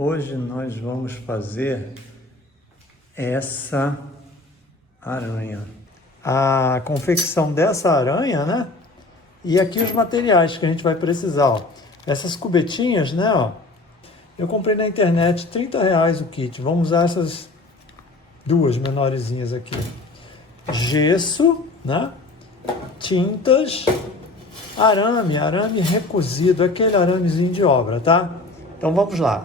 Hoje nós vamos fazer essa aranha. A confecção dessa aranha, né? E aqui os materiais que a gente vai precisar, ó. Essas cubetinhas, né, ó. Eu comprei na internet, R$30 o kit. Vamos usar essas duas menorzinhas aqui. Gesso, né? Tintas, arame recozido, aquele aramezinho de obra, tá? Então vamos lá.